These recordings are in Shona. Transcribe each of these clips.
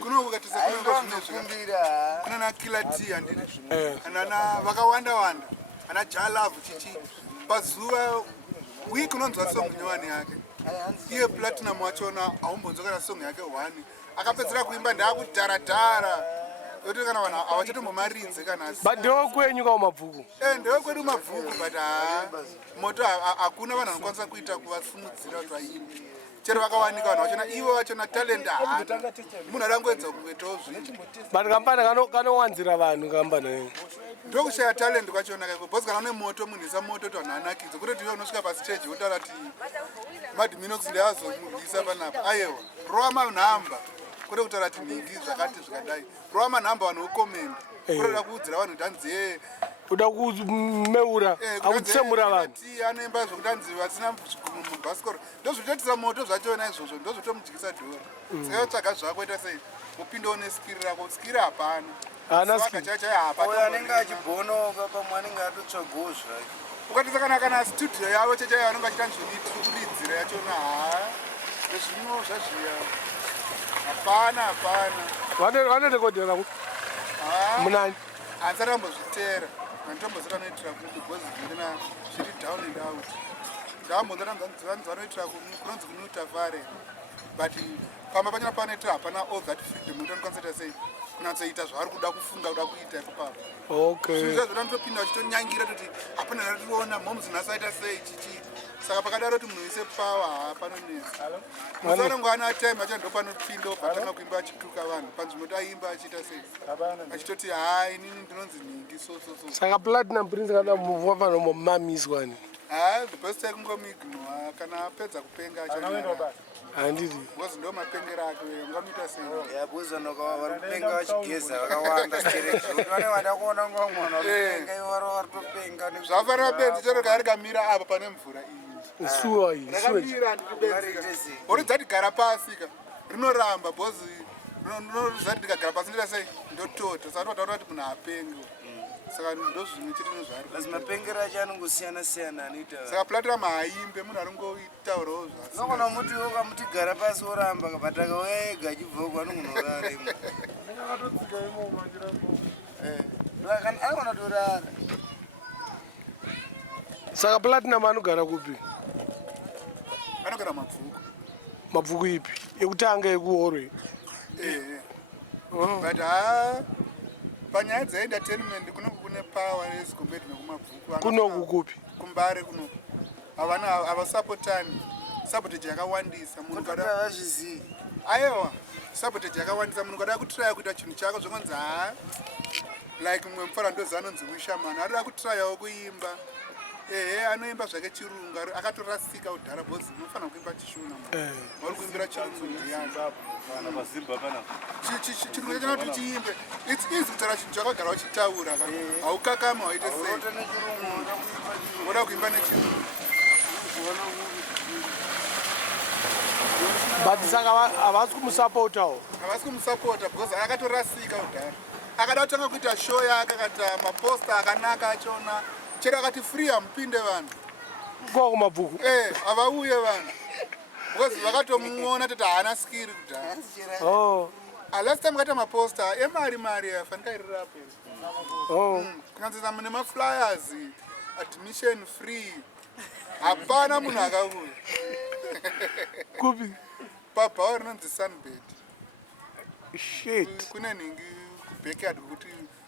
kuno ukatisa kuna na kilati andini ana vakawanda wanda ana jalavu chichi pazuva wiki unonzwa song nyowani yake iye platinum wachona aumbonzwa kana song yake 1 akapedzera kuimba ndaakudharadhara yoto kana vanhu avachatombomaridze kana but ndewe kwenyu kwa mabvuku ndewe kwedu mabvuku but moto hakuna vanhu vanokwanisa kuita kuvasimudzira kuti vaimbe chero vakawanika vanhu vachona ivo vachona talent haana munhu adangoedza kungetowo zvinhu but kambana kanowanzira vanhu kambana ndokushaya talent kwachona kako bhosi kana une moto munhu isa moto kuti vanhu anakidze kutoti iwe unosvika pastage wotaura kuti madhiminox ndeyazomurwisa panapa aiwa rova manhamba kuri kutaura kuti nhingi zvakati zvikadai rova manhamba vanhu vokomenda kuroda kuudzira vanhu kuti hanzi uda kumeura akutsemura vanhu anoimba zvokuti hanzi vasina mubhasikoro ndozvitoitisa moto zvachona izvozvo ndozvitomudyisa dhora saka yotsvaga zvako ita sei upindewo neskiri rako skiri hapana anenge achibhonoka pamwe anenge atotsvagawo zvake ukatisa kana studio yavo chechaiyo vanenge vachita nzviridzira yachona nezvino zvazviya hapana vanorekodhera munani hanzi arambozvitera nanditomboziva anoitira kudu bhozi ndina zviri down and out ndavambonzvanzi vanoitira kunonzi kunutafare but pamba pachona panoitira hapana all that freedom kuti anokwanisa sei kunatsoita zvavari kuda kufunga kuda kuita ipapo zvinhu zvazvoda nditopinda vachitonyangira kuti hapana rationa moms nasaita sei chichi saka pakadaro kuti munhu wese pawa hapanonesa musanongo ana time achina ndo panopinda patanga kuimba achituka vanhu panzvimbo kuti aimba achiita sei achitoti hai inini ndinonzi nhingi saka platinum prince kana vanomamamiswani the best yakungomignoa kana apedza kupenga handiti bhozi ndo mapengero ake ungamuita sei vari kupenga vachigeza vakawanda sterekuti vane vada kuona ngomwana vakupenga ivaro varitopenga zvafanira benzi chero kari kamira apa pane mvura iyi suwa iyi rakamira ndikubenzi oridza tigara pasika rinoramba bhozi rinozati ndikagara pasi ndita sei ndotota saka totaura kuti munhu apenge saka ndozvimwe chete nezvari asi mapengero acho anongosiyana-siyana anoita saka platinum haimbe munhu aringotaurawo zvasinoona muti wokamutigara pasi oramba kabataka wega achibvoko anongonorara imwe anogona torara saka platinum anogara kupi anogara mabvuku mabvuku ipi ekutanga ekuhorwe but panyaya dzaentertainment kunenge kune power as compared nekumabvuku kunoku kupi kumbare kunoku havasapotani sabotage yakawandisa munhu vazvizii aiwa sabotage yakawandisa munhu kada kutraya kuita chinhu chako zvokonzi like mumwe mufara ndozi anonzi wishamani arida kutrayawo kuimba anoimba zvake chirungu akatorasika kudhara bhozi unofanira kuimba chishona vari kuimbira chirungu ndiyani chirungu chachana kuti chiimbe its easy kutaura chinhu chakagara uchitaura haukakama waite sei voda kuimba nechirungu but saka havasi kumusapotawo havasi kumusapota because akatorasika kudhara akada kutanga kuita show yake akata maposta akanaka achona chero akati free amupinde vanhu kwakumabvuku havauye vanhu because vakatomuona toti haana skiri kudhara last time kaita maposta emari yafanika irirapo kunanzisa nemaflyers admission free hapana munhu akauya kupi pabhawa rinonzi sunbed shit kune nhingi kubackyard kuti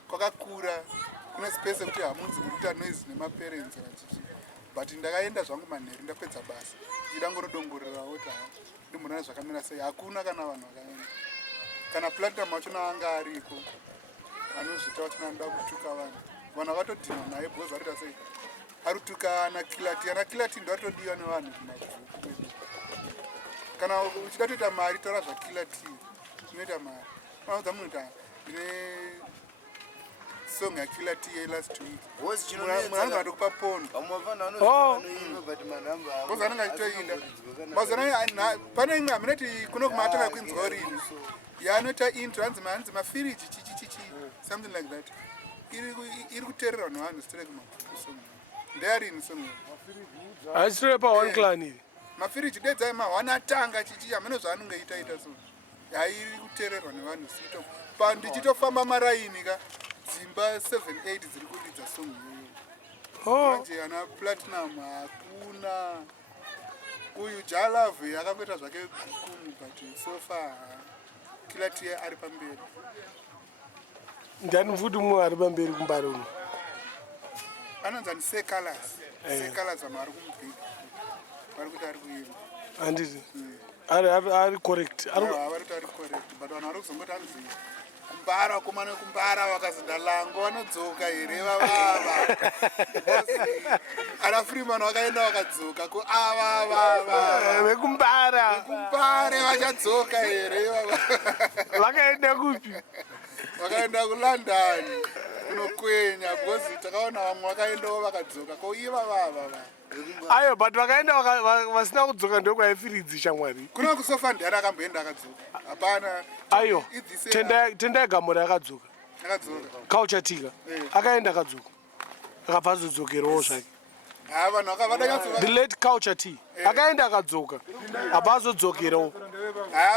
kwakakura kune space yekuti hamunzi muruta noise nemaparents vachichi but ndakaenda zvangu manheri ndapedza basa ndidangorodongorerawo kuti ndimurana zvakamira sei hakuna kana vanhu vakaenda kana platinum wachona anga ariko anozvita wachona anoda kutuka vanhu vakatodhima naye bhozi arita sei arituka nakilati ndo aritodiwa nevanhu kumabvuku kwedu kana uchida toita mari tora zvakilati zvinoita mari unaudza munhu kuti ndine song yakilati yelast week munhu anogona tokupa pondo bhozi anenge achitoinda pane imwe haminoti kuno kumatanga kwinzwa rini yaanoita intro hanzi mafiriji chichichichi something like that iri kuteererwa nevanhu sitere kumabvuku song ndeyarini song haisire pa one clan iri mafiriji dedzai ma1 atanga chichi hamene zvaanenge itaita so hairi kuteererwa nevanhu sito ndichitofamba maraini ka dzimba 7-8 dziri kuridza song iyoyo manje ana platinum hakuna uyu jalove akangoita zvake gukumu but so far kila tiye ari pamberi ndani futi mumwe ari pamberi kumbare uno anonzi secolors vanhu vari kumubhig vari kuti ari kuimba handiti ari correct vari kuti ari correct but vanhu vari kuzongoti anzi kumbara vakomana vekumbara vakazindalango vanodzoka here vavava ana freeman vakaenda vakadzoka ko avavava vekumbare vachadzoka here vakaenda kupi vakaenda kulondon kunokwenya because takaona vamwe vakaendawo vakadzoka ko iva vavava ayo but vakaenda vasina kudzoka ndokwaifiridzi shamwari kuna kusofa ndiani akamboenda akadzoka hapana ayo tendai gamura akadzoka kauchatika akaenda akadzoka akabva azodzokerawo zvake the late culture t akaenda akadzoka abva azodzokerawo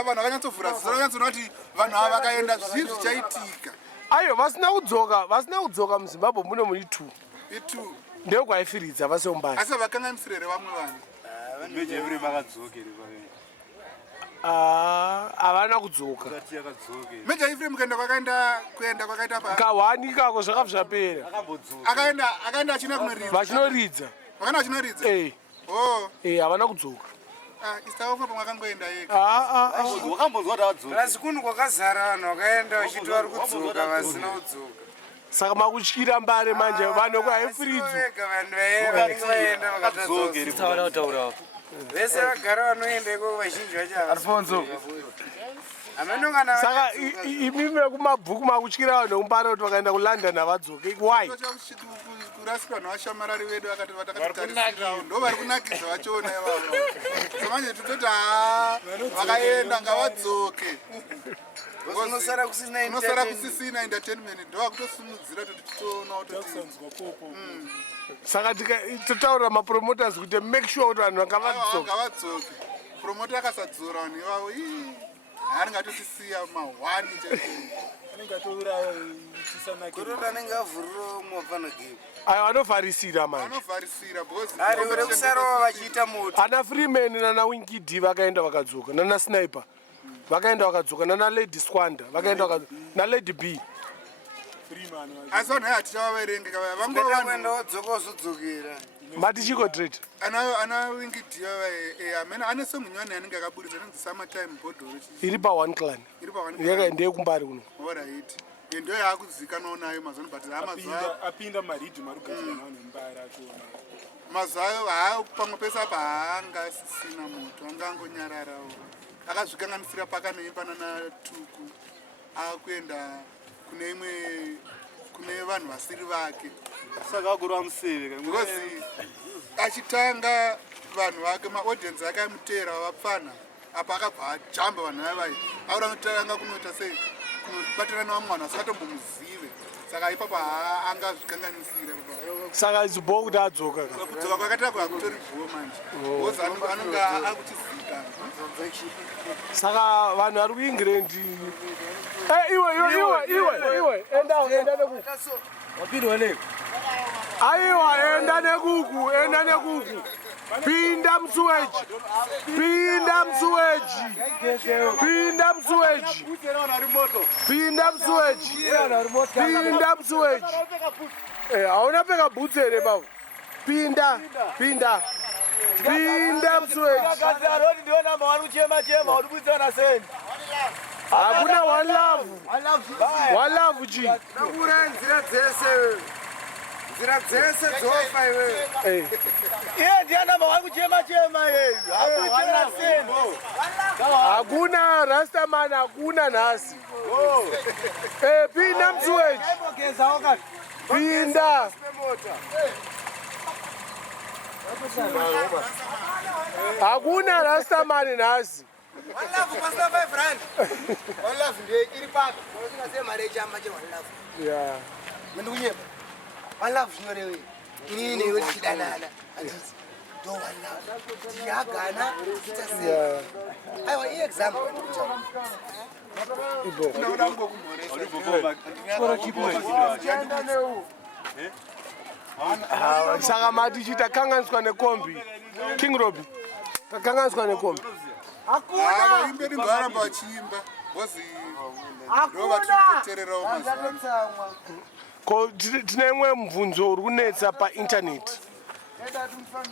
vanhu vakanyatsovhura ziso vakanyatsona kuti vanhu ava vakaenda zvii zvichaitika ayo vasina kudzoka muzimbabwe muno muni 2 ndekwaifiridza vaseombari asi vakanganisirere vamwe vanhu havana kudzoka meja ifrem kuenda kwakaita kahwani ikako zvakabva zvapera akaenda achina kunoridza vachinoridza vakaenda vachinoridza havana kudzoka isaofa pamwe akangoenda ega asi kunhu kwakazara vanhu vakaenda vachiti vari kudzoka vasina kudzoka saka makutyira mbare manje vanhu kwaifiridzwa vanenge vaenda vakataura vese vagara vanoenda ikoko vazhinji vacho Alphonso saka imimi vekumabhuku makutyira vanhu vekumbare kuti vakaenda kulondon havadzoke why kurasirwa navashamarari vedu vakati vatakatarisirawo ndo vari kunakisa vachiona ivavo samanje titoti vakaenda ngavadzoke unosara kusisina entertainment ndo vakutosimudzira kuti titoonawo saka totaurira mapromoters kuti make sure kuti vanhu vangavadzoke promota akasadzora vanhu ivavo haringatotisiya mahwani anenge avhuriro mwafanagame ayo anovharisira manovharisira kusarawo vachiita moto ana freeman nana winkid vakaenda vakadzoka nana sniper vakaenda vakadzoka nana lady squander vakaenda vakadzoka nalady b asi vanhu hatichavaverenge vangoenda vodzoka wazodzokera matichiko trade ana wingidiya amena ane semunyani anenge akaburitsa anonzi summertime bodhoro iri pa1 clan ndeyekumbari kuno oright ndo yaakuzikanwawo nayo mazano but apinda maridhi marugadzirwa nawo nembara achiona mazuva ayo pamwe pese apa haangasisina moto angangonyararawo akazvikanganisira pakanoimbana natuku akuenda kune imwe kune vanhu vasiri vake saka agorwa museve because achitanga vanhu vake maaudience ake amuteera vapfana apa akabva ajamba vanhu vavai aura kutanga kunoita sei kunobatana nevamwe vanhu vasingatombomuzive saka ipapo angazvikanganisira saka zibho kuti adzoka kudzoka kwakatakwa hakutori bhuo manje bcause anonge akuchizika saka vanhu vari kuengland iwe enda nekuku aiwa enda nekuku pinda msuweji hauna peka bhutsi here bavo pinda msuweji hakuna one love chi nakura nzira dzese dzofa iwe iye ndiana mawari kuchema yeyu hakuna rastaman hakuna nhasi pinda msuweji pinda hakuna rastaman nhasi One love zvinyorewe inini iwe tichidanana handiti ndo one love tiyagana titasea aiwa iexample Ndinoda ngokumhoresa. Saka mati chita kanganiswa nekombi. King Robbie. Kanganiswa nekombi. Hakuna. Imbe ndingaramba vachiimba. Bozi. Ndova tinotererawo mazuva. Ko tine imwe mubvunzo uri kunetsa paintaneti.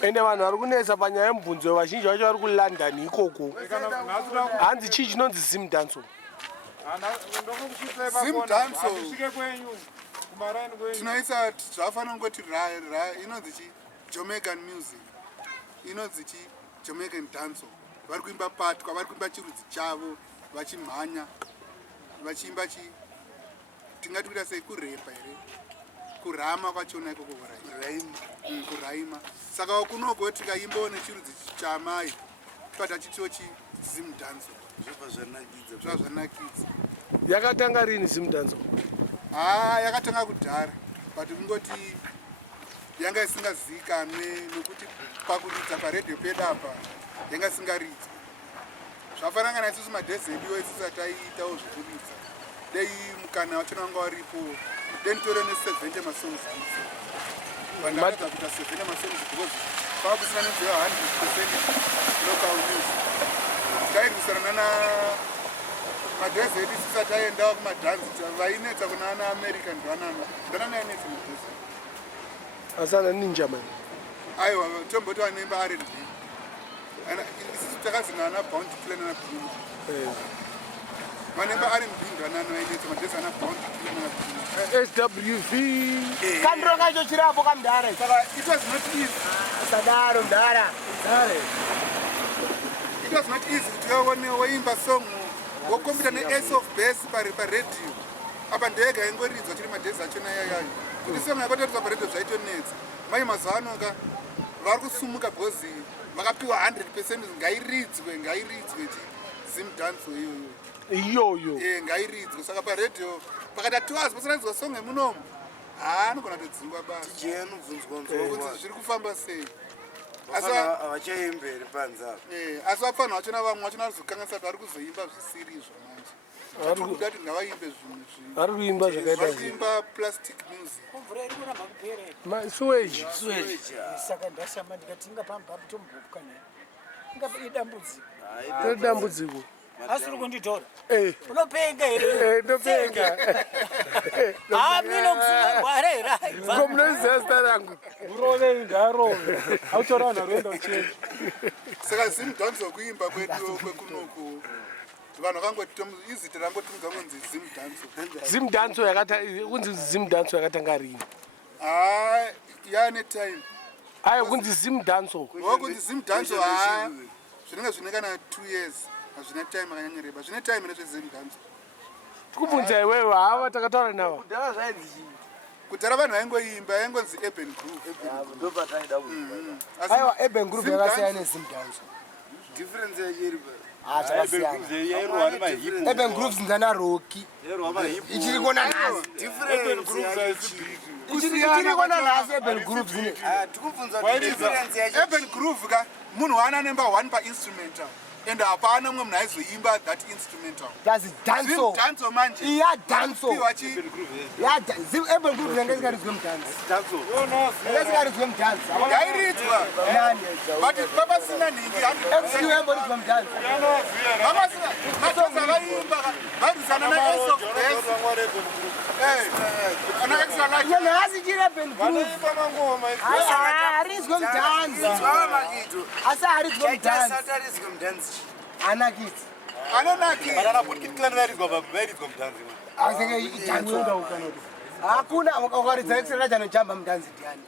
Ende vanhu vari kunetsa panyaya yemubvunzo vazhinji vacho vari kuLondon ikoko. Hanzi chii chinonzi Zimdancehall? Tinoisa zvafanira kungoti inonzi Jamaican music. Inonzi Jamaican dancehall. Vari kuimba patwa, vari kuimba chirudzi chavo, vachimhanya, vachiimba tingati kuita sei kurepa here. Kurama kwachona ikoko kuraima. Saka kunoko tikaimbawo nechirudzi chamai tobva tachitiwo Zimdancehall. Zvobva zvanakidza. Yakatanga rini Zimdancehall? Yakatanga kudhara, but kungoti yanga isingazivikanwe nokuti pakuridza paredhiyo pedu apa yanga isingaridzi. Zvafanana kana isusu madhezediwo isusu taiitawo zvekuridza. Dei mukana wachona wanga waripo. Then tore ne 70 masongs. Vandakadza kuita 70 masongs because pakusina nezvewa 100% local music. Tairisana na madhezedi isusu taiendawo kumadhanzi vainetsa kuna ana American ndwanana yanetsa madhezedi. Asana ninja man. Aiwa tomboti vanemba R&B. Isusu takazingana Bounty Clan na Blue. Manemba R&B ndwanana vainetsa madhezedi ana Bounty Clan na Blue. SWV. Kandro kacho chirapo kamdara. Saka it was not easy. Sadaro ndara. It was not easy kuti waimba song wokombita ne-ace of bass paredhiyo. Apa ndega ingoridzwa chiri madhezi achona yayayo. Kuti song yakatoriswa paredhiyo zvaitonetsa. Mai mazuva anoka vari kusumuka bhozi vakapiwa 100% ngairidzwe Zimdancehall iyoyo. Ngairidzwe. Saka paredhiyo pakati atiwazi pasaradzwa song yemunomu. Anogona kutodzingwa basa. Kuti zviri kufamba sei. Avachaemberi panza. Asi vafanha vachona vamwe vachona varizokanganisa kuti vari kuzoimba zvisirizvo manje. Kuda kuti ngavaimbe zvinhu Vari kuimba zvakaita vari kuimba plastic music. Sewage. Saka ndashama ndikati ingapamba tomboka naye. Idambudziko. Dambudziko. Asi uri kunditora. Unopenga here. Ndopenga. Mina kusuwarera. Ngomunoziva zita rangu. Urove ngarove. Autora vanhu varikuenda uchenji. Saka Zimdancehall kuimba kwedu kwekunoku vanhu vakangoti izita rangotunga kunzi Zimdancehall yakatanga rini? Yaane time. Kunzi Zimdancehall. Kunzi Zimdancehall zvinenge zvine kana 2 years. Hazvina time akanyanyareba. Zvine time nezveZimdancehall. Tikubvunza iwewe hava takataura navo. Kudhara vanhu vaingoimba yaingonzi urban groove. Aiwa urban groove yakasiyana neZimdancehall. Difference yachiripa. Urban grooves ndana rocky. Ichiri kona nhasi. Difference Ichiri kona nhasi urban grooves ne. Tikubvunza difference yacho. Urban groove ka munhu ana number 1 pa instrumental. And hapana umwe munhu aizoimba that instrumental. That's dancehall. Zimdancehall manje. Iya dancehall. Ya urban groove yanga isikaridzwe mudance. Dancehall. Yanga isikaridzwe mudance. Yairidzwa. Nani? But papasina ningi. FCU yamboridzwe mudance. Papasina. Machoza vaimba. Varisana na Ace of Base. Ana extra large. Yana hasi chiri urban groove. Aridzwe mudance. Asa aridzwe mudance. Anakiti. Anonaki. Asenge idancehall. Hakuna ukaridza extra large anojamba mudance ndiani.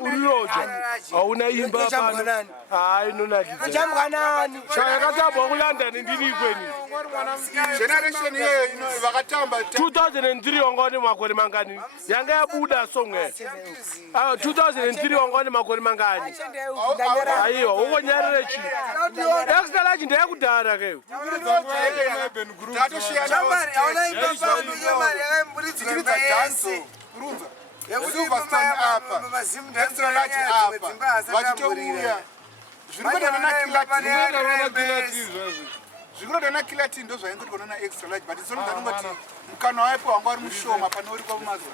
Uloja. Hauna imba pana. Inonakidza. Jambwa nani? Yakatambwa kuLondon ndiri ikweni. Generation iyoyo vakatamba 2003 wangone makore mangani. Yanga yabuda song. 2003 wangone makore mangani. Aiwa, ukonyarire chi. Extra large ndeyakudhara ke. zvikurotana kila ti ndo zvaingoti kuonana extra large but isoni ndanongoti mukana waipo wanga uri mushoma pane uri kwamumazo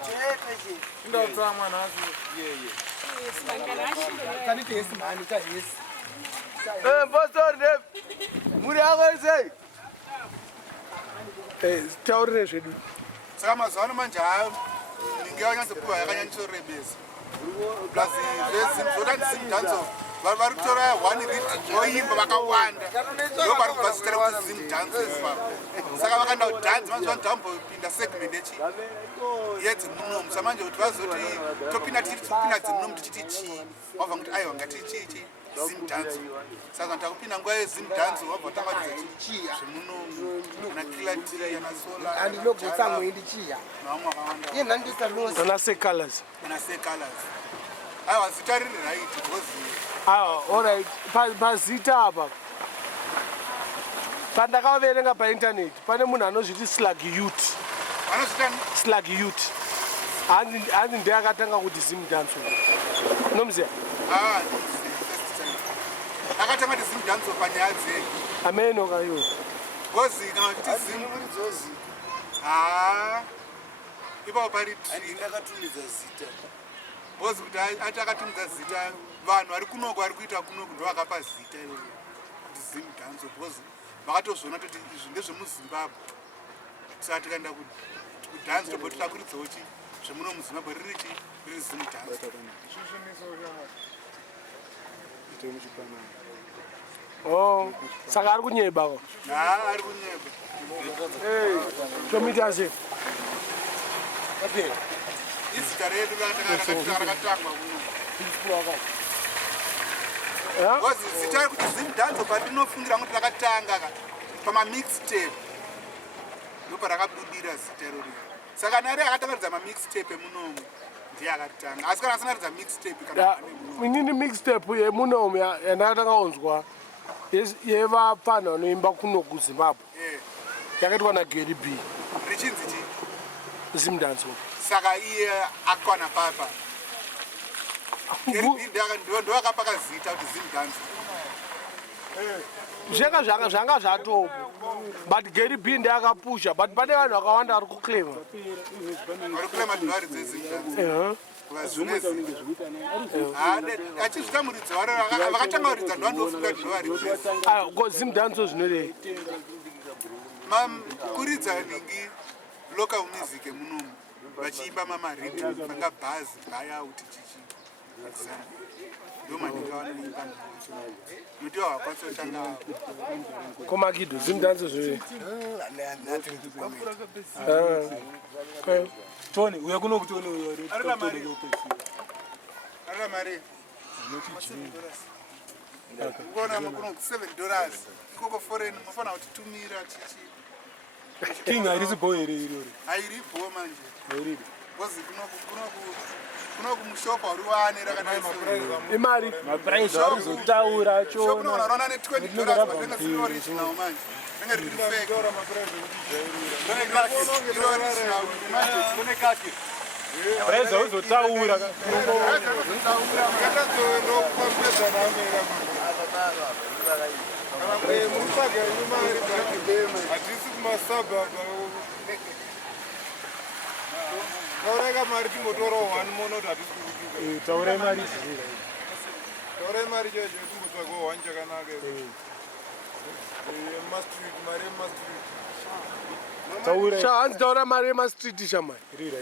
kaniti yesi mani ta yesi pastor muri yako sei taurire zvedu saka mazuva ano manje hayo ninge wanyatsopiwa yakanyanyishorebesa plus zvoda Zimdancehall vari kutora one rit voimba vakawanda ndo vari kubva zita rekuti Zimdancehall saka vakaenda kudhanzi mazuva ndambopinda segment yedzimunomu samanje kuti vazoti topinda dzimunomu tichiti chii wabva kuti aiwa ngatichichi Zimdancehall saka ndakupinda nguva yeZimdancehall wabva tamadza chichiya zvemunomu na kilati yana sola andinogutsa mwindi chiya namwe akawanda iye nhandisalosi na secolors aiwa zita riri right because alright pazita apa pandakaverenga paintaneti pane munhu anozviti slug youth hanzi ndiye akatanga kuti Zimdancehall unomuziva akatanga kuti Zimdancehall panyaya dzenyu ameno kayo gozi kana kuti zimurizozi ipapo pari ndakatumidza zita gozi kuti ati akatumidza zita vanhu vari kunoko vari kuita kunoko ndo vakapa zita iroro kuti Zimdancehall gozi vakatozviona kuti izvi ndezvemuZimbabwe saka tikaenda kudhanzi tobva titakuridzawo chi zvemuno muZimbabwe riri Zimdancehall saka ari kunyeba ko ari kunyeba tomita sei izita redu rakatangwa kuno gozi zita rekuti Zimdancehall patinofungira kuti rakatanga pamamixtape ndoparakabudira zita iroro saka nari akatangaridza mamixtape emunomu ndiye akatanga asi kana asanaridza mixtape inini mixtape yemunomu yandakatanga yevapana vanoimba kuno kuZimbabwe yakaitwa naGary B richinzi chi Zimdancehall saka iye akwana papa Gary B ndo akapaka zita kuti Zimdancehall zvanga zvatopo but Gary B ndiye akapusha but pane vanhu vakawanda vari kuclaima dhuvari dzeZimdancehall achizvitamuridza vakatanga kuridza ndoandofunga dhuvari Zimdancehall zvinorei kuridza ningi local music emunomu vachiimba mamaredio vanga bhazi bayauti chichi ndo maninga vanoimba notiwa vakwanisa kutanga komakido Zimdancehall zvinorei Tony, uya kuno kuti uno arina mari ukona mukuno $7 ikoko foreign mufana kutitumira chichi King harisi boy irori. hairipo manje Irori. kozi kuno kumushopa uri wane rakadaisa imari Maprice arizotaura shopu chona. unoona ne $20 vatenga siri original manje ringe riri fake Price arizotaura. Taureka mari timotoro 1 mono tatisi Taura mari zira. taura mari jeje timbotsvaka 1 chakanaka mastreet mari mastreet Taura. hanzi taura mari yemastreet shamai Rira.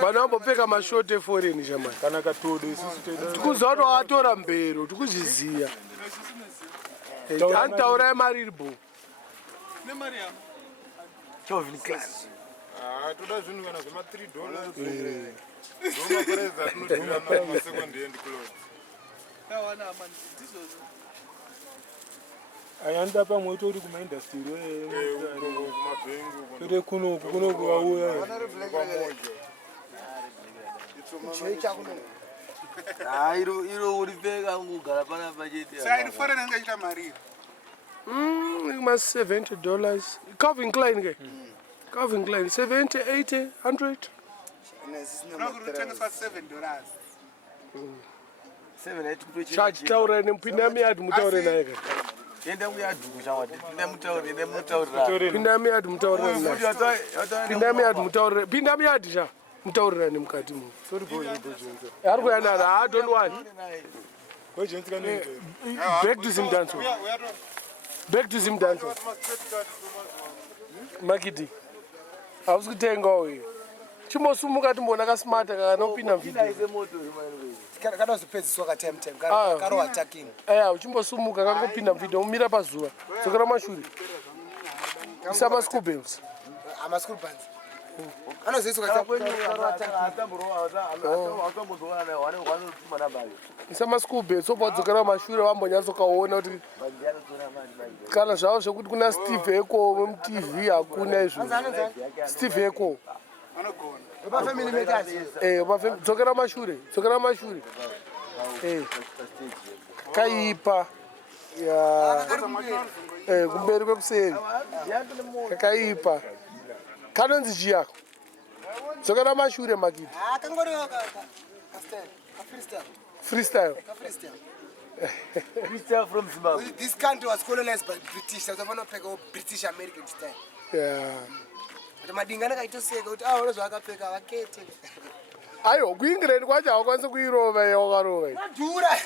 vanhu vambopfeka mashoti eforeign shamai Kana katodo isusu teda. tikuziva kuti wakatora mbero tikuzviziya hanzi taura yemari iribo toda zvinhu kana zvema $3 ndomapreza tinodhira masecond hand clothes Ayanda pamwe tori kuma industry kumabhengu tori kuno kuauya. iro uripfeka kugara panapa chete saka iri foreign ingaita mari $70 Calvin Klein ke Calvin Klein 70 80 100 unokutengeswa $7 chachi taura nemupinda miyati mutaure naye ka Pinda miyadi mutaurirani mukati mu. Sorry boy. Ari kuyanara, I don't want. Back to Zimdancehall. Back to Zimdancehall. Makiti. Hausi kutenga uyu. Chimosumuka timbona kasmata kanopinda video. Kana uzipedziswa ka time karo attacking. Uchimbosumuka kangopinda video umira pazuva. Dzokera mashure. Isama school bells. Ama school bands. Anoziswa ka Isama school bells sopa dzokera mashure wambonyatso kaona kuti kana zvavo zvekuti kuna Steve Eko MTV hakuna izvo. Steve Eko Oba family makers. Dzokera mashure. Kaipa. Ya. Kumberi kwekuseri. Kaipa. Kanonzi chiyako. Dzokera mashure Makiti. Kangori freestyle. Freestyle from Zimbabwe. This country was colonized by British. So they pick up British American style. Yeah. Madingana kaitoseka kuti unozwa akapfeka vakete. Ayo, kuIngland kwacho hakwanisi kuirova yakarova. Dura.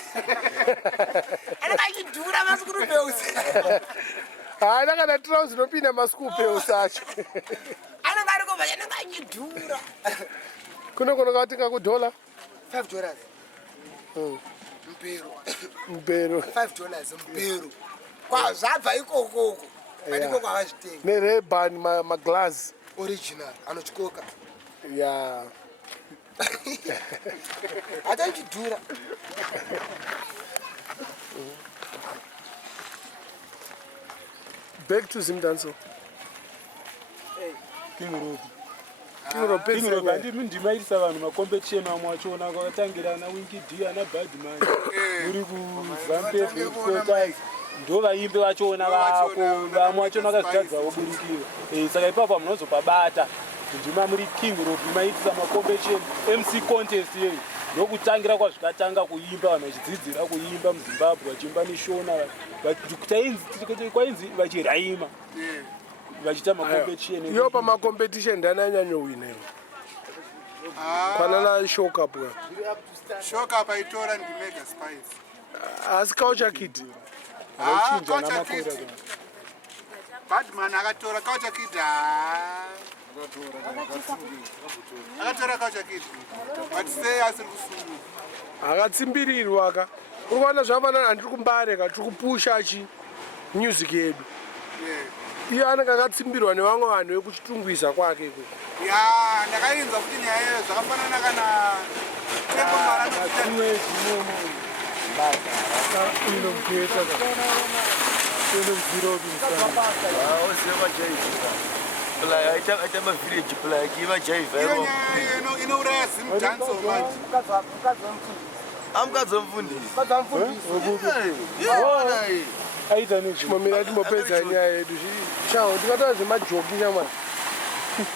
Anakachidhura masikuru peusa. Haana kana trouser inopinda maschool peusa acho. Anangari kobva anakachidhura. Kuno katinga kudola $5. Mbero. $5 mbero. Kwa zvabva ikoko. Andiko kwavazvitenga. Nerebani maglass. Original anochikoka. Yeah. Atachidhura. Back to Zimdancehall. King Robbie. King Robbie Ndimairisa vanhu macompetition amwe achiona kwakatangira ana Winky D ana Badman uri kuZambia Exporters ndo vaimbi vachiona vako vamwe vachiona vakazvigadzawo burikiro saka ipapo munozopabata ndima muri King Robbie maitisa macompetition MC contest yeyi ndokutangira kwazvikatanga kuimba vanhu vachidzidzira kuimba muZimbabwe vachiimba neshona kwainzi vachiraima vachiita macompetition iyo pamacompetition ndananyanyowina panana Sheckom Sheckom aitora ndimega spice asi Culture Kid Culture Kid Badman akatora Culture Kid akatora Culture Kid but say asiri kusungura akatsimbirirwa ka uri kuona zvafanana handiri kumbare ka tiri kupusha chi music yedu iye anenge akatsimbirwa nevamwe vanhu vekuchitungwisa kwake iko ya ndakainzwa kuti nyaya iyoyo zvakafanana kana tembo mara inouraya Zimdancehall manje aita nechimamira timbopedza nyaya yedu chao tikataura zvemajoki nyamwana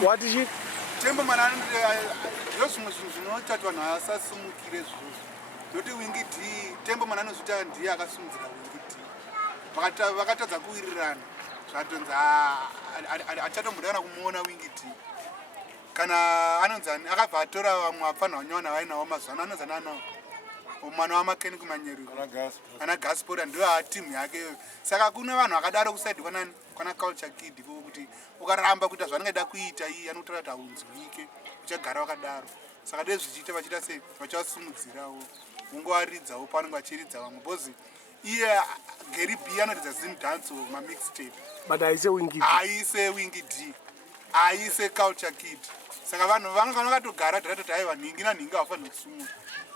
wati chi tembo mara ndozvimwe zvinhu zvinotati vanhu asasumukire zvozvo ndokuti Winky D tembo mara anozvita ndiye akasumudzira Winky D vakatadza kuwirirana zvatonzi achatomboda kumuona Winky D kana anonzani akabva atora vamwe vapfanha vanywana vainawo mazuva ano anonzani anawo mwana wamakeni kumanyeru ana Gaspora ndio timu yake saka kuna vanhu vakadaro kusaidi kwana Culture Kid kuti ukaramba kuita zvanenge kuita iyi anotora kuti aunzwike uchagara wakadaro saka dei zvichiita vachita sei vachasumudzirawo ungowaridzawo pavanenge vachiridza vamwe bozi iye Gary B anoridza Zimdancehall mamixtape but aise Winky D aise Culture Kid saka vanhu vanga vakatogara tiratoti aiwa nhingi nanhingi havafanira kusumura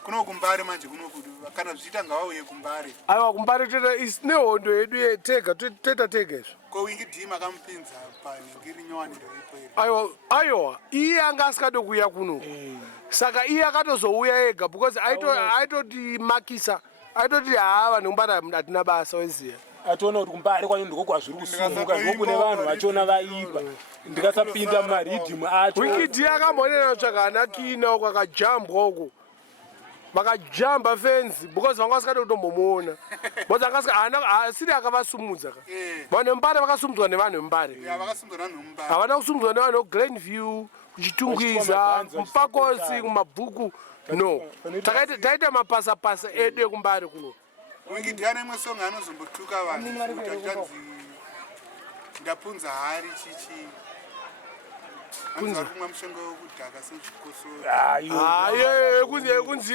kuno kumbare manje kuno kana zvichiita ngavauye kumbare aiwa kumbare nehondo yedu yetega teta tega izvo ko Winky D makamupinza panhingi rinyowani aiwa iye anga asikade kuuya kuno saka iye akatozouya ega because aitoti makisa aitoti vanhu kumbare hatina basa weziya ationa kuti kumbare kwacho ndiko kwazviri kusumuka ndokune vanhu vachiona vaipa ndikasapinda mumaridhimu acho Winky D akambonena kutsvaga ana Kina uko akajambwa uko vakajamba fenzi because vanga vasikade kutombomuona because asiri akavasumudza ka vanhu vembare vakasumudzwa nevanhu vembare havana kusumudzwa nevanhu vegrand view kuchitungwiza kumpakosi kumabhuku no taita mapasapasa edu ekumbare kuno wikidhana imwe songa anozombotuka vanhu kuti achanzi ndapunza hari chichi anza kumwa mushonga wekudhaka sezvikosoro kunzi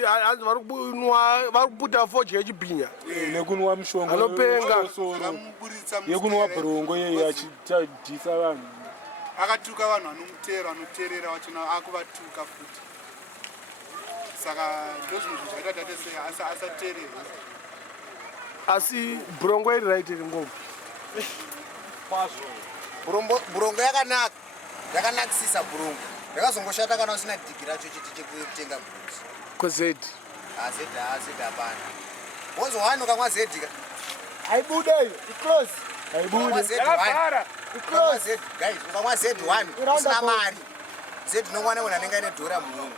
vari kuputa foji yechibhinya nekunwa mushonga anopenga yekunwa bhurongo yeye achidhisa vanhu akatuka vanhu vanomuteerera vachina akuvatuka futi saka ndozvinhu zvaita tate sei asateerera asi bhurongo iri raitiri ngoma Bhurongo yakanakisisa bhurongo. Yakazongoshata kana usina dhigi racho chekutenga bhurongo. Kozedi. Zedi hapana. Wonzo wani ukamwa zedi ka? Haibude iyo, iclose. Haibude. Yakavhara. Iclose. Guys, ukamwa zedi 1 usina mari. Zedi unongwana una nenga ine dhora munhu.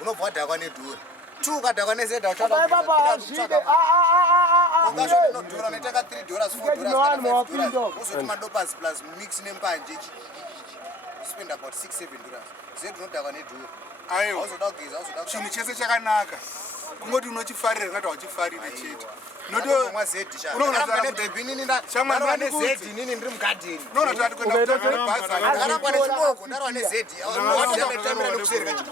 Unobva wadhakwa nedhora. 2 ukadhakwa nezedi uchada. Baba zvide. Ungasho unodhora unotenga $3, $4, $5. Uzoti madopas plus mix nempanje ichi. Spend about $6-7. Zedi unodhakwa nedhora. Aiwa. Auzoda kugeza, chinhu chese chakanaka kungoti unochifarira kana wachifarira chete notomwa zedi cha unoona kuti binini ndarwa nezedi nini ndiri mugadheni unoona kuti atikwenda kubhaza ndarwa nechiboko ndarwa nezedi watoda nekusereka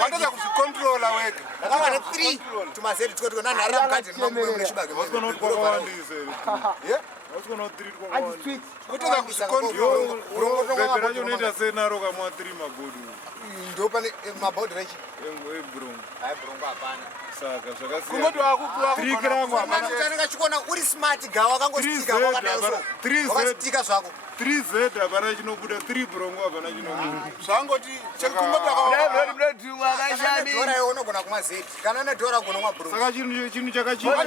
watoda kuzvikontrola wega ndakarwa ne3 tumazedi tikoti nanhari mugadheni mamwe nechibage kutoda kuzvikontrola racho unoita senaro kamwa 3 magodu ndo pane mabhodhi rechi ebhurongo bhurongo hapana saka zvakasiyana kungoti wakutanenga chikona uri smart gawa wakangostika wakastika zvako 3z hapana chinobuda 3 bhurongo hapana chinobuda zvangoti dhora iwe unogona kumwa zedi kana nedhora ugonomwa bhurongo saka chinhu chakachipa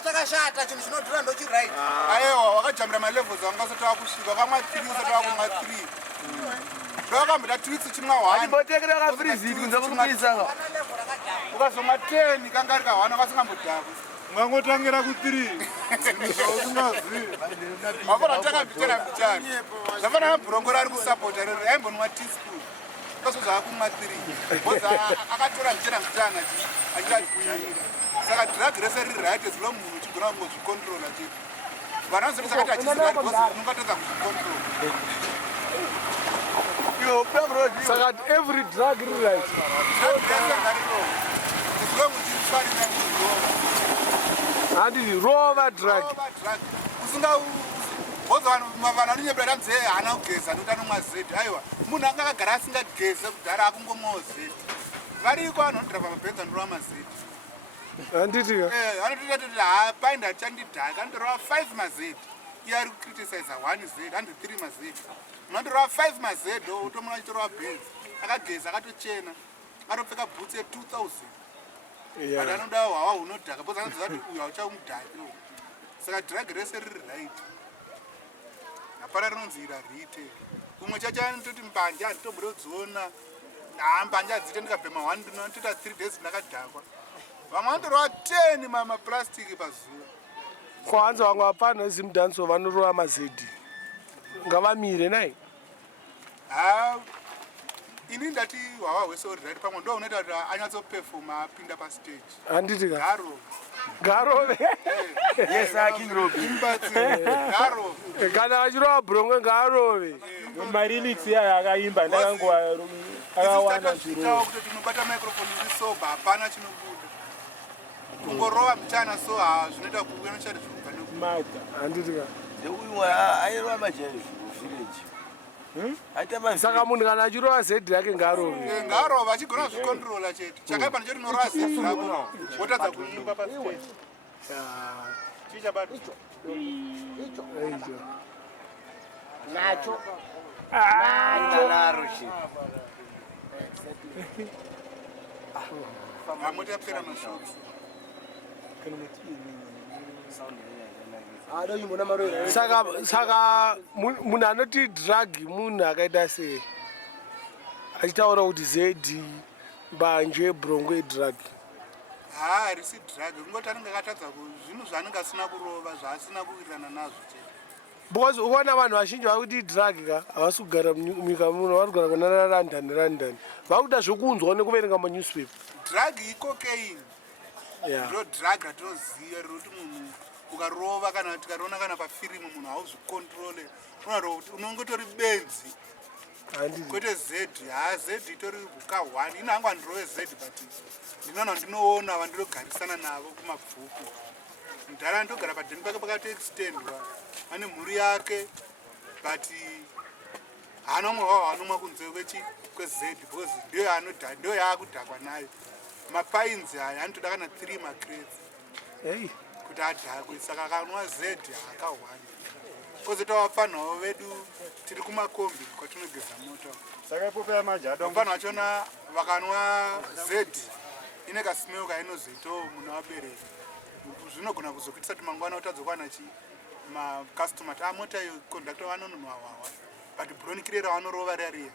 chakashata chinhu chinodhura ndochiright aiwa wakajambira malevels wangasati wakusvika wakamwa 3 usati wakumwa 3 ndakambira twitsi chimwa 1 ukazomwa 10 kanga ari ka1 wakasingambodhakwa ungangotangira ku3 usingazivi wafana takambitera mbichani zvafanana bhurongo rari kusapota rero aimbonwa teaspoon ukazodza kumwa 3 boza akatora mbichera mbichana achirakuira saka drug rese riri right as long munhu uchigona kungozvikontrola chete vana vazoti sakati achiziva kuti ungatedza kuzvikontrola saka every drug iri right handiti rova drug usingaboza vanhu vanonyebera nzee haana kugeza nokuti anomwa zedi aiwa munhu anga akagara asingageze kudhara akungomwawo zedi variko vanhu vanodhira pamabhenzi anorova mazedi handiti anotoita kuti hapaindi hatichandidhaka anotorova 5 mazedi iye ari kucriticiza 1 zedi handi 3 mazedi unondorova 5 mazedi utomuna achitorova bhenzi akageza akatochena atopfeka bhutsi ye2000 but anoda hwawa hunodhaka bcause anoziva kuti uyu hauchamudhaki saka drag rese riri right hapana rinonzi irarite umwe chacho anototi mbanje handitombodzoona mbanje hadzite ndikabhema 1 ndinotoita 3 days ndakadhakwa vamwe vanotorova 10 mapurastiki pazuva kwahanzi vamwe vapana Zimdancehall vanorova mazedi ngavamire nai ini ndati hwava hwese uri right pamwe ndo unoita kuti anyatsopefoma apinda pastage handiti garove yes king Robbie garove kana achirova bhurongo ngaarove marilix yayo akaimba ndakangowa akawana zviro kuti tinobata microphone iri soba hapana chinobuda kungorova mchana so zvinoita kuuya nochati zvirikubva mata handiti uyu airova majani village saka munhu kana achirova zedi yake ngaarove ngaarova achigona kuzvikontrola chete chakaipa ndecho tinorova zedi rako wotadza kuimba pastage chichabato nacho hamoti yapera mashots saka munhu anoti drug munhu akaita sei achitaura kuti zedi mbanje brongo idrug harisi drug kungoti anenge akatadza zvinhu zvaanenge asina kurova zvaasina kuwirirana nazvo chete because ukaona vanhu vazhinji vakuti idrug ka havasi kugara munyika muno vari kugara kuna london vakuda zvokunzwa nekuverenga manewspaper drug ikocaine yeah. ndo drug ratinoziva riroti munhu ukarova kana tikariona kana pafirimu munhu hauzvikontrole unongotori benzi kwete z z itori huka 1 ino hangu handirove z but ndinoona ndinoona vandinogarisana navo kumabvuku mudhara ndogara padheni pake pakatoextendwa ane mhuri yake but haana umwe wavo anomwa kunze kwez because ndio yaakudhakwa nayo mapainzi aya anotoda kana 3 macrates kuti adhakwe saka akanwa z haakahwani kozota vafanhawo vedu tiri kumakombi kwatinogeza moto saka ipope yamajado vafanha vachona vakanwa z ine kasimeo kainozoitawo munhu wabereka zvinogona kuzokuitisa kuti mangwana utadzokwana makastoma ti mota iyo kondakta vanononwawawa but bron clear vanorova rariya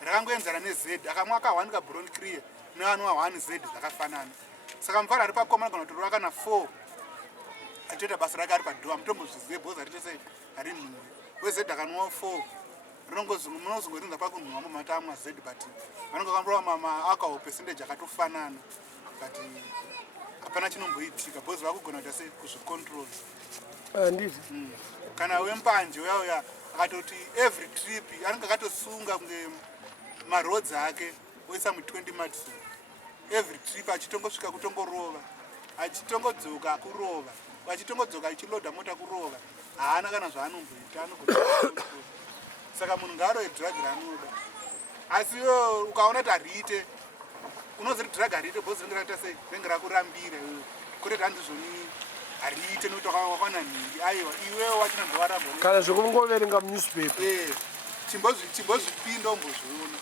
rakangoenzana nez akamwa akahwanika bron clear nevanwa 1 z dzakafanana saka mufana ari pakoma anogona kutorova kana 4 achitoita basa rake ari padhoa mutombozvizive bhozi aritese ari nhumwe wez akanwa 4 munozongorinza pakunhwa mumata amwa z but vanonge vakamborova maalcohol percentage akatofanana but hapana chinomboitika bhozi vakugona kuita sei kuzvicontrol ndizvo kana wembanje uyauya akatoti every trip anenge akatosunga kunge maroads ake oisa mu20 madison every trip achitongosvika kutongorova achitongodzoka kurova achitongodzoka achiloda mota kurova haana kana zvaanomboita anogona saka munhu ngaarove drug raanoda asi iwe ukaona kuti hariite unozoti drug hariite bhozi ringe raita sei ringe rakurambira iwe kutoti handizvoni hariite nokuti wakwana nhindi aiwa iwewo wachinondovaramba kana zvokungoverenga munewspaper chimbozvipinda umbozviona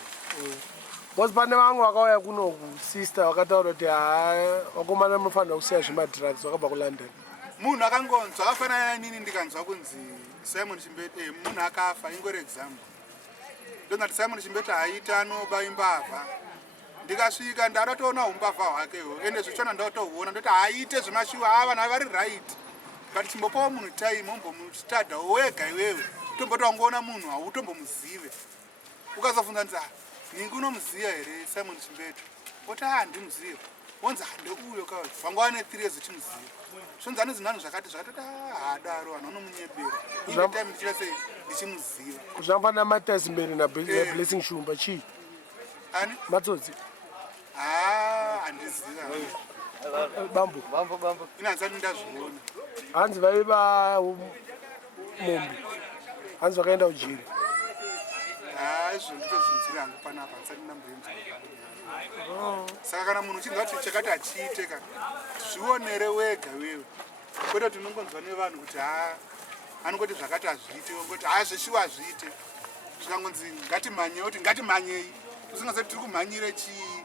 because pane vamwe vakauya kunoku sister vakataura kuti vakomana munofanira kusiya zvemadrugs vakabva kulondon munhu akangonzwa akafanana nini ndikanzwa kunzi simon chimbete munhu akafa ingori example ndongati simon chimbete haita anoba imbavha ndikasvika ndaratoona umbavha hwakewo ende zvichona ndatohuona ndoti haaite zvemashuwa ava vanhu vari right but chimbopawo munhu time ombomuchitadha wega iwewe tomboti wangoona munhu hautombomuzive ukazobvunza nzi ningi unomuziva here simon chimbete oti handimuzive wonzi handeuyo ka vangava ne3 years uchimuziva zvonzi anonzi nhanhu zvakati zvakatoti hadaro vanhu vanomunyebera ine time ndichira sei ndichimuziva zvamfana matazimberi nablessing shumba chii ani matsotsi handiziva bambo ine hansati ndazviona hanzi vaiva mombe hanzi vakaenda ujeri izvo nditozvinzira hangu panapa hansati ndamboenza saka kana munhu uchinzwa kuti chakati achiite kana zvionere wega wewe kwete kuti unongonzwa nevanhu kuti anongoti zvakati hazviite ngoti zveshiwa hazviite zvikangonzi ngatimhanyei kuti ngatimhanyei usingazati tiri kumhanyire chii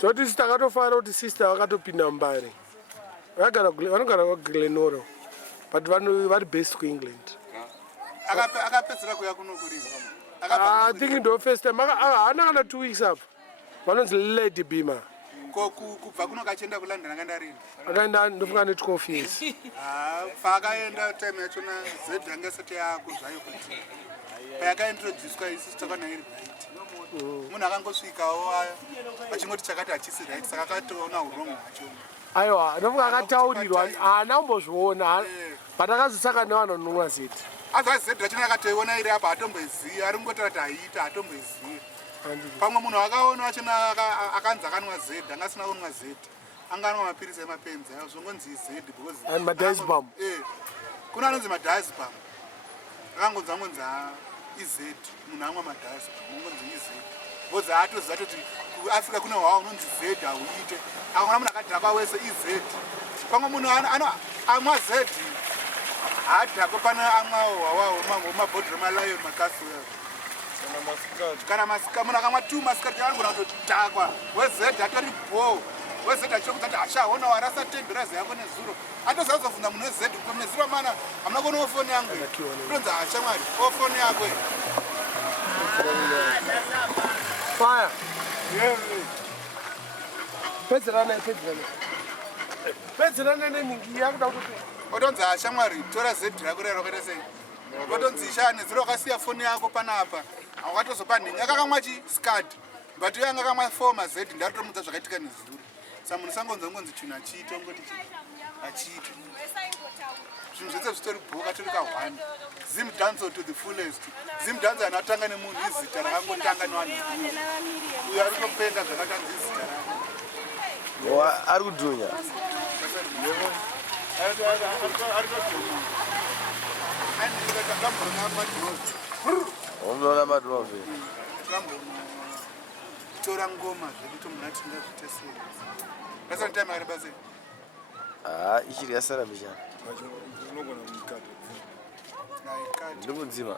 zoti sister akatofanira kuti sister vakatopinda Mbare vanogara kwaglenoro but vari based kuengland akapedzera kuya kunokurima I think ndo first time haana kana 2 weeks apa vanonzi lady bima kubva kuno kachienda kulondon akaenda rini akaenda ndofunga ne12 years paakaenda time yachona z anga isati yakuzvayo kuti payakaintroducwa isusu takana iri right munhu akangosvikawo achingoti chakati hachisi right saka akatoona urongo hwacho aiwa ndofunga akataurirwa haana kumbozviona but akazosaka nevanhu vanonwa zeti azva z rachona akatoiona iri apa hatomboiziva ari kungotara kuti haiita hatomboiziva pamwe munhu akaona achona akanzi akanwa z anga asina kunwa z anga anwa mapirisi emapenzi ayo zvongonzi z because madicebum kuna anonzi madicebum akangonzi angonzi iz munhu amwa madicebum angonzi iz because haatoziva kuti kuafrica kuna hwawa unonzi z hauite akaona munhu akadhakwa wese iz pamwe munhu amwa z haadhakwe pana amwawo hwawawo mabhodhiro malayo makasiwero kana masika munhu akamwa 2 masikati anogona kutodhakwa wez atori bho wez achokuzati hashaona warasa temberazi yako nezuro atoziva kuzobvunza munhu wez kuti nezuro mana hamuna kuonawo foni yangu utonzi hasha mwari o foni yako fire pedzerana nemingi yakuda kuti otonzi ashamwari tora zedhi rako rero kwete sei otonzi ishane ziro wakasiya foni yako panapa awakatozopa nhenga akakamwa chiskadi but iye anga kamwa 4 mazedhi ndatotomudza zvakaitika nezuro saka munhu sangonzwa ngonzi chinhu achiita ongoti achiita zvinhu zvese zvitori bhuka tori ka1 Zimdancehall to the fullest Zimdancehall anatanga nemunhu izita rakangotanga nevanhu uyo ari kutopenga zvakatanzi izita rako ari kudhunya unoona madhove tora ngoma zvekuti munhu atinga zvitesei basa time ari basa ichiri yasara mbichana ndiri kunzima